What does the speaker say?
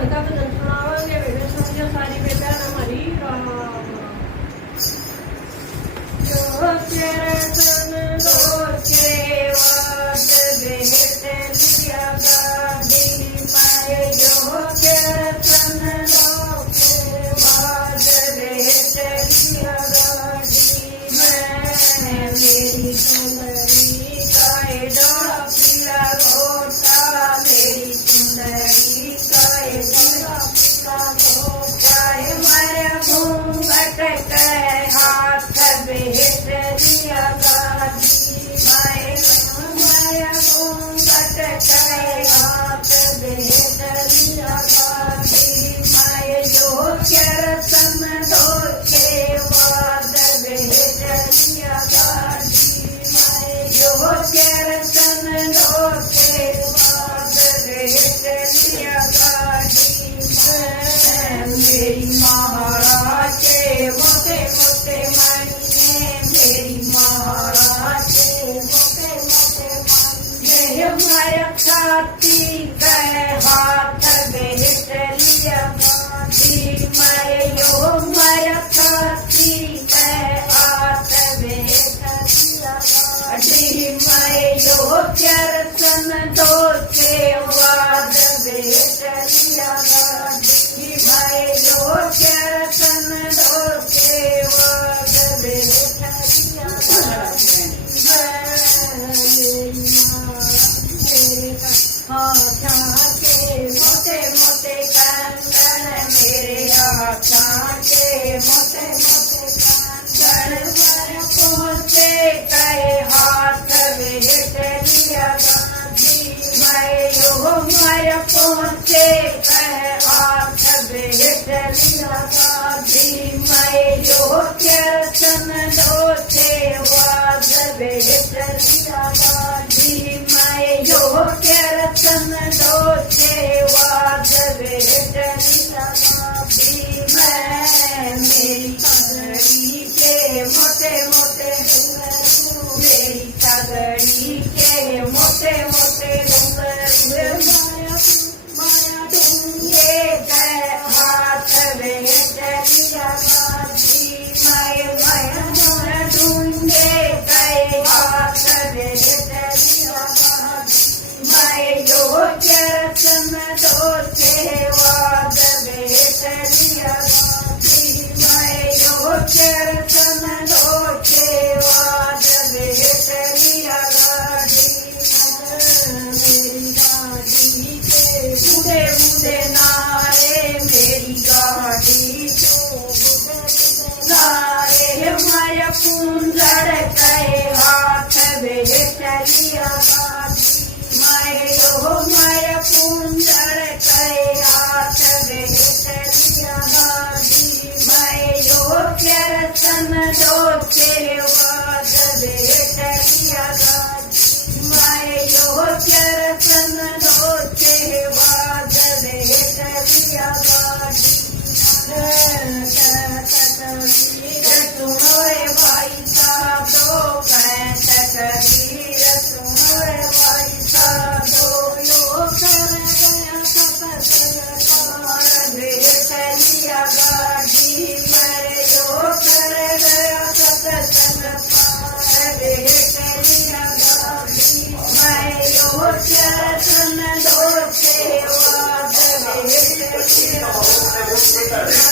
ਧੰਨ ਕਾ ਭਜਨ ਸੁਣਾਵਾਂਗੇ। ਵੇਲੇ ਸਮਝੋ ਸਾਰੀ ਬੇਟਾ ਨਾ ਮਰੀ ਰਾਮ। ਜੋ ਚਰਨ ਲੋਚੇ ਵਾਦ ਬਹਿਤ ਲਿਆ ਗਾਦੀ ਮਾਏ। ਜੋ ਚਰਨ ਲੋਚੇ ਵਾਦ ਬਹਿਤ ਲਿਆ ਗਾਦੀ ਮੈਂ। ਮੇਰੀ ਸੁੰਦਰੀ ਕਾਏ ਡੋਲਾ ਪੀਲਾ ਘੋਟਾ। मेरी सुंदरी काए डोला पीला घोटा। माया घूंघट के हाथ बेहत लिया गादी माए। माया घूंघट के हाथ बेहत लिया गादी माए। जो चरतन धोखे वाद बेहत लिया गादी माए। जो चरतन धोखे मेरी महाराज के मोटे मोटे मायने। मेरी महाराज के मोटे मोटे मायने। माया छाती के हाथ बेहत लिया गादी माए। यो माया छाती के हाथ बेहत लिया गादी माए। यो चरतन धोखे वाद बेहत लिया गादी माए। जो चरतन धोखे वाद बेहत लिया गादी मेरे हाथां के मोटे मोटे कंगन। मेरे हाथां के मोटे मोटे कंगन। पर पहुँचे कहे हाथ बेहत लिया गादी माए। यो माया पहुँचे कहे हाथ बेहत लिया गादी माए। जो चरतन धोखे वाद बेहत लिया गादी माए। जो चरतन धोखे वाद बेहत लिया गादी मैं। मेरी पगड़ी के मोटे मोटे घुंघरू। मेरी पगड़ी के मोटे मोटे घुंघरू। माया ढूंढे गए हाथ बेहत लिया गादी माए। माया ढूंढे गए हाथ बेहत लिया गादी माए। जो चरतन धोखे वाद बेहत लिया गादी माए। जो चरतन धोखे वाद बेहत लिया गादी मेरी गादी के बूढ़े बूढ़े नारे। मेरी गाड़ी के बूढ़े नारे। माया कुंजड़ के हाथ बेहत लिया गादी माए। यो माया कुंजड़ के हाथ बेहत लिया गादी माए। यो चरतन धोखे वाद बेहत लिया गादी माए। यो चरतन धोखे वाद बेहत लिया गादी सुनोए भाई साहब दो पैंत कबीर। सुनोए भाई साहब दो यो कर गया सपन बेहत लिया गादी मैं। यो कर गया सपन बेहत लिया गादी मैं। यो चरतन धोखे वाद बेहत लिया गादी।